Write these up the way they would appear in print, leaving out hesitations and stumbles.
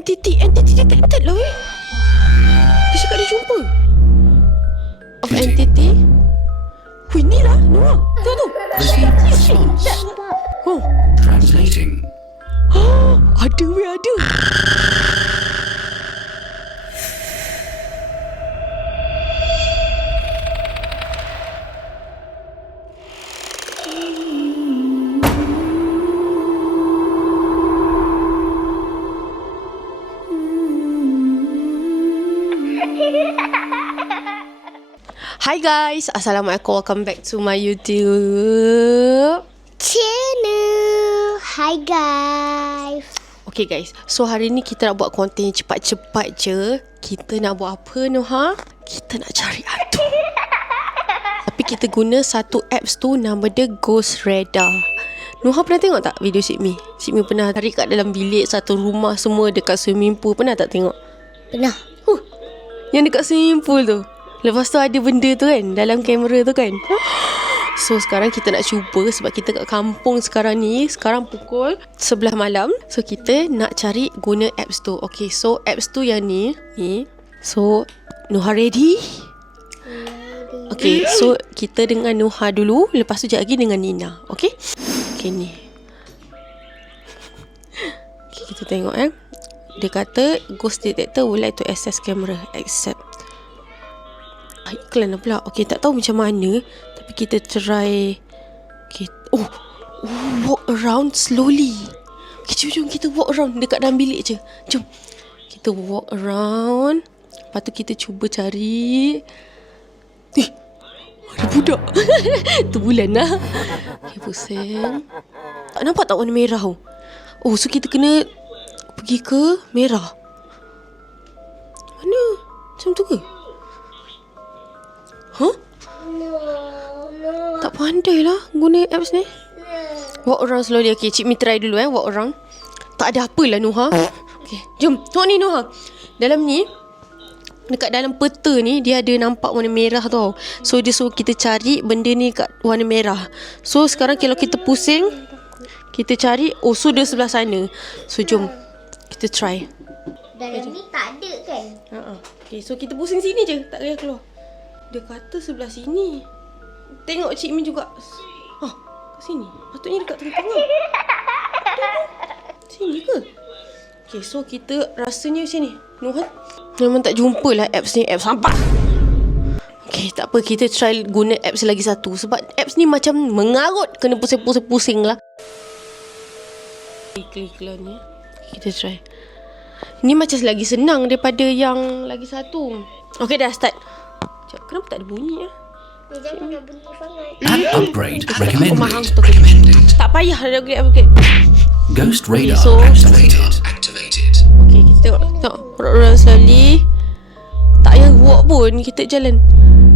Entity detected lah weh. Dia cakap dia jumpa of entity. Weh ni lah Noah. Tengok tu. Receive response. Oh. Translating. Ada weh, ada. Hi guys, Assalamualaikum. Welcome back to my YouTube channel. Hi guys. Okay guys, so hari ni kita nak buat konten cepat-cepat je. Kita nak buat apa Noha? Kita nak cari hantu. Tapi kita guna satu apps tu, nama dia Ghost Radar. Noha pernah tengok tak video Syedmi? Syedmi pernah tarik kat dalam bilik satu rumah semua dekat swimming pool. Pernah tak tengok? Pernah. Yang dekat swimming pool tu. Lepas tu ada benda tu kan dalam kamera tu kan. So sekarang kita nak cuba sebab kita kat kampung sekarang ni. Sekarang pukul 11 malam. So kita nak cari guna apps tu. Okay, so apps tu yang ni. So Noha ready? Okay, so kita dengan Noha dulu. Lepas tu sekejap lagi dengan Nina. Okay? Okay ni. Okay, kita tengok Dia kata ghost detector would like to access camera. Accept. Iklan pula. Okay, tak tahu macam mana, tapi kita try. Okay. Oh, walk around slowly. Okay, jom kita walk around dekat dalam bilik je. Jom kita walk around. Lepas tu kita cuba cari. Ada budak. Tu bulan lah. Okay, pusing. Tak nampak tak warna merah tu? Oh, so kita kena pergi ke merah. Mana? Macam tu ke? Huh? Tak pandai lah guna apps ni. Walk around slowly. Okay, Cik Mi try dulu walk around. Tak ada apa lah Noha. Okay, jom. Tengok ni Noha. Dalam ni, dekat dalam peta ni, dia ada nampak warna merah tau. So dia suruh kita cari benda ni kat warna merah. So sekarang kalau kita pusing, kita cari. Oh, so dia sebelah sana. So jom kita try. Dalam ni tak ada kan? Okay, so kita pusing sini je. Tak payah keluar. Dia kata sebelah sini. Tengok Cik Min juga. Kat sini. Patutnya dekat tengah-tengah. Sini ke? Okay, so kita rasanya macam ni. Nohan, memang tak jumpa lah apps ni. Apps sampah. Okay, tak apa. Kita try guna apps lagi satu. Sebab apps ni macam mengarut. Kena pusing-pusing lah. Iklan ni. Kita try. Ni macam lagi senang daripada yang lagi satu. Okay, dah start. Kenapa tak ada bunyi Dia jangan nak bunyi sangat. App upgrade recommended. Tak payah ada upgrade. Ghost Radar Okay, so activated. Okay, kita tengok roll slowly. Tak payah walk pun, kita jalan.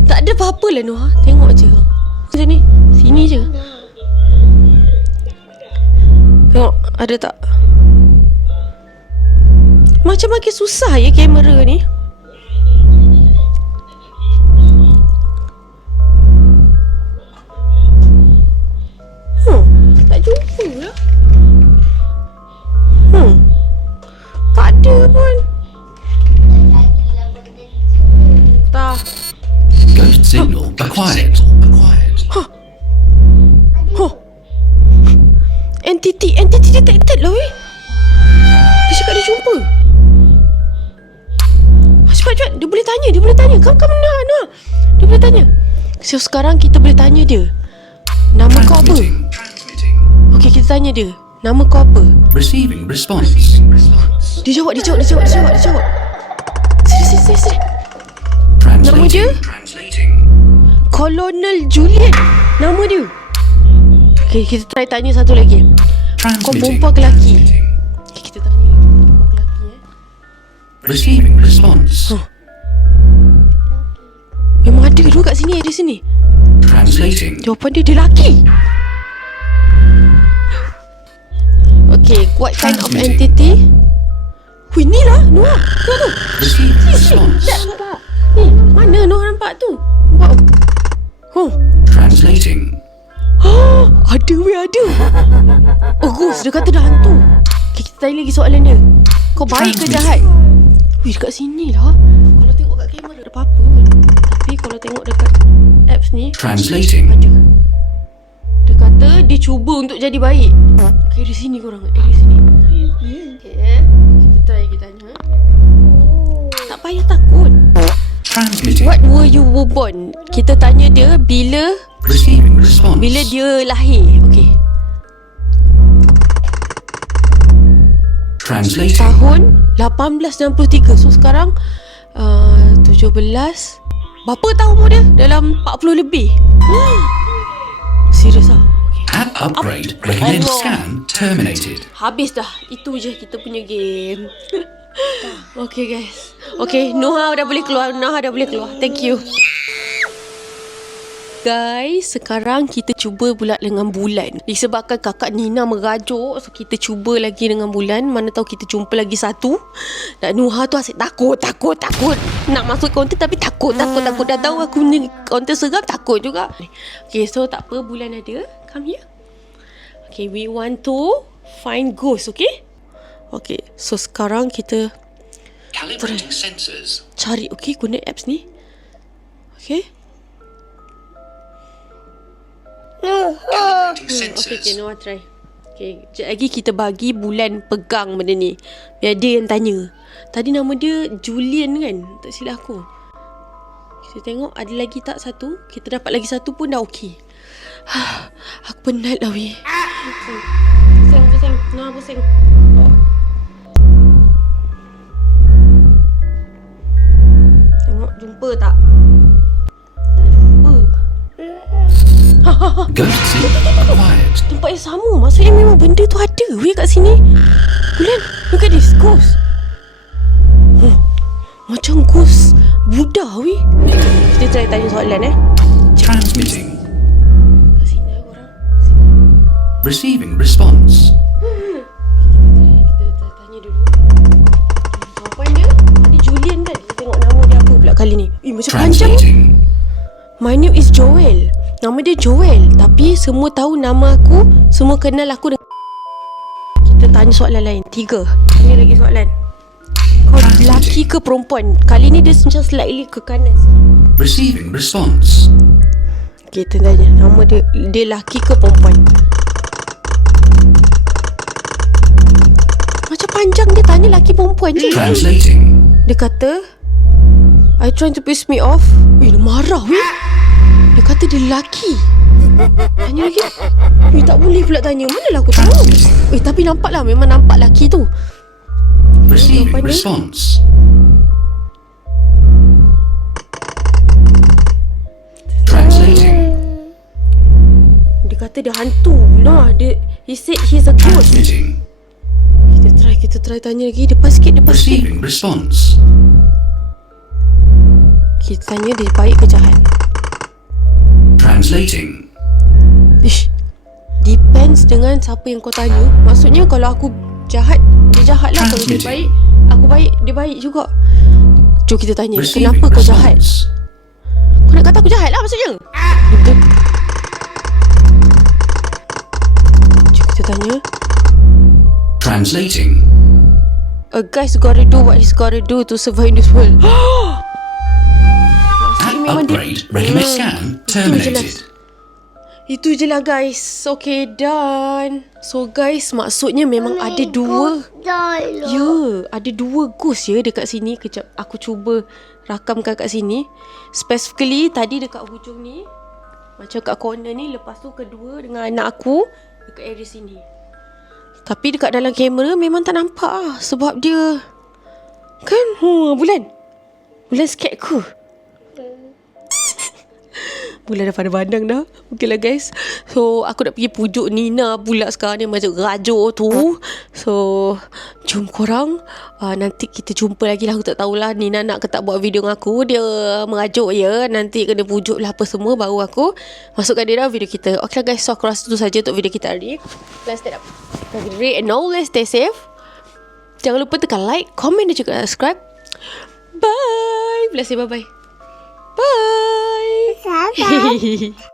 Tak ada apa-apa lah Noah. Tengok je macam ni. Sini je. Tengok ada tak. Macam makin susah ya kamera ni. Tak jumpa lah. Tak ada pun. Tak. Ghost signal acquired. Entity detected lah weh. Dia cakap dia jumpa. Cepat. Dia boleh tanya. Come Noah. Dia boleh tanya. So sekarang kita boleh tanya dia. Nama kau apa? Okay, kita tanya dia. Nama kau apa? Receiving response. Dia jawab. Sini. Nama dia? Colonel Julian. Nama dia. Okay, kita try tanya satu lagi. Kau perempuan ke lelaki? Okay, kita tanya dia. Perempuan ke lelaki Receiving response. Memang ada dua kat sini. Ada sini. Translating. Jawapan dia lelaki. Okay, what kind of entity? Wih, ni lah Noah. Tengok tu. Receive response. Ni, mana Noah nampak tu? Nampak. Translating. Ada. Oh, ghost. Dia kata dah hantu. Okay, kita tanya lagi soalan dia. Kau baik ke jahat? Wih, dekat sini lah. Kalau tengok kat kamera ada apa-apa. Tapi kalau tengok dekat apps ni, Translating. ada. Dia kata dia cuba untuk jadi baik. Okay, di sini korang. Di sini. Okay, kita try lagi tanya. Tak payah takut. Transmitting. What were you were born? Kita tanya dia bila Receiving response. dia lahir. Okay. Translating. Tahun 1863. So sekarang 17. Berapa tahun umur dia? Dalam 40 lebih. Serius lah. Okay. App upgrade. Recommend Allah. scan terminated. Habis dah. Itu je kita punya game. Okay guys. Okay, Noha dah boleh keluar. Thank you. Guys, sekarang kita cuba pula dengan bulan. Disebabkan kakak Nina merajuk, so kita cuba lagi dengan bulan. Mana tahu kita jumpa lagi satu. Dan Noha tu asyik takut. Nak masuk kaunter tapi takut. Dah tahu aku ni kaunter seram, takut juga. Okay, so tak apa, bulan ada. Come here. Okay, we want to find ghost, okay? Okay, so sekarang kita Calibrating sensors. cari, okay, guna apps ni. Okay. Calibrating Okay, sensors. Noah try. Okay, sekejap lagi kita bagi bulan pegang benda ni. Biar dia yang tanya. Tadi nama dia Julian kan? Tak silap aku. Kita tengok ada lagi tak satu. Kita dapat lagi satu pun dah okey. Aku penat lah weh. Pusing. Noah pusing. Tengok jumpa tak? Tak jumpa. Ghosting acquired. Tempat yang sama. Maksudnya memang benda tu ada weh kat sini. Bulan, look at this ghost. Macam ghost Buddha weh. Kita try tanya soalan Transmitting. Kat sini lah korang. Receiving response. Kita tanya dulu. Jawapan dia tadi Julian kan. Kita tengok nama dia apa pula kali ni. Macam panjang. Translating. My name is Joel. Nama dia Joel. Tapi semua tahu nama aku. Semua kenal aku dengan. Kita tanya soalan lain. 3. Tanya lagi soalan. Kau lelaki ke perempuan? Kali ni dia macam slightly ke kanan. Receiving response. Kita tanya nama dia lelaki ke perempuan? Macam panjang dia tanya lelaki perempuan je. Translating. Dia kata, are you trying to piss me off? Dia marah weh. Dia kata dia lelaki. Tanya lagi. Tak boleh pula tanya. Manalah aku tahu. Tapi nampak lah. Memang nampak lelaki tu. Receiving Jawapan dia? response. Translating. Dia kata dia hantu. He said he's a ghost. Transmitting. Kita try tanya lagi. Depan sikit. Receiving response. Kita tanya dia baik ke jahat. Translating. Ish. Depends dengan siapa yang kau tanya. Maksudnya kalau aku jahat, dia jahat lah. Kalau dia baik, aku baik, dia baik juga. Jom kita tanya, Receiving kenapa kau jahat? response. Kau nak kata aku jahat lah maksudnya? Betul. Jom kita tanya. Translating. A guy's gotta do what he's gotta do to survive in this world. App Memang dia- upgrade. Recommend scan terminated. Itu je lah guys. Okay, done. So guys, maksudnya memang ada dua. Ya, ada dua ghost ya dekat sini. Kejap, aku cuba rakamkan kat sini. Specifically, tadi dekat hujung ni. Macam kat corner ni. Lepas tu kedua dengan anak aku dekat area sini. Tapi dekat dalam kamera memang tak nampak lah. Sebab dia kan, Bulan scared aku. Bulan dah pandang dah. Okay lah guys. So aku nak pergi pujuk Nina pula sekarang ni. Macam rajuk tu. So jom korang, nanti kita jumpa lagi lah. Aku tak tahulah Nina nak ke tak buat video dengan aku. Dia merajuk ya. Nanti kena pujuk lah apa semua. Baru aku masukkan dia dalam video kita. Okay lah guys. So aku rasa tu saja untuk video kita hari ni. Let's stay up. And now let's stay safe. Jangan lupa tekan like, komen dan juga subscribe. Bye. Let's say bye-bye. Bye. Bye.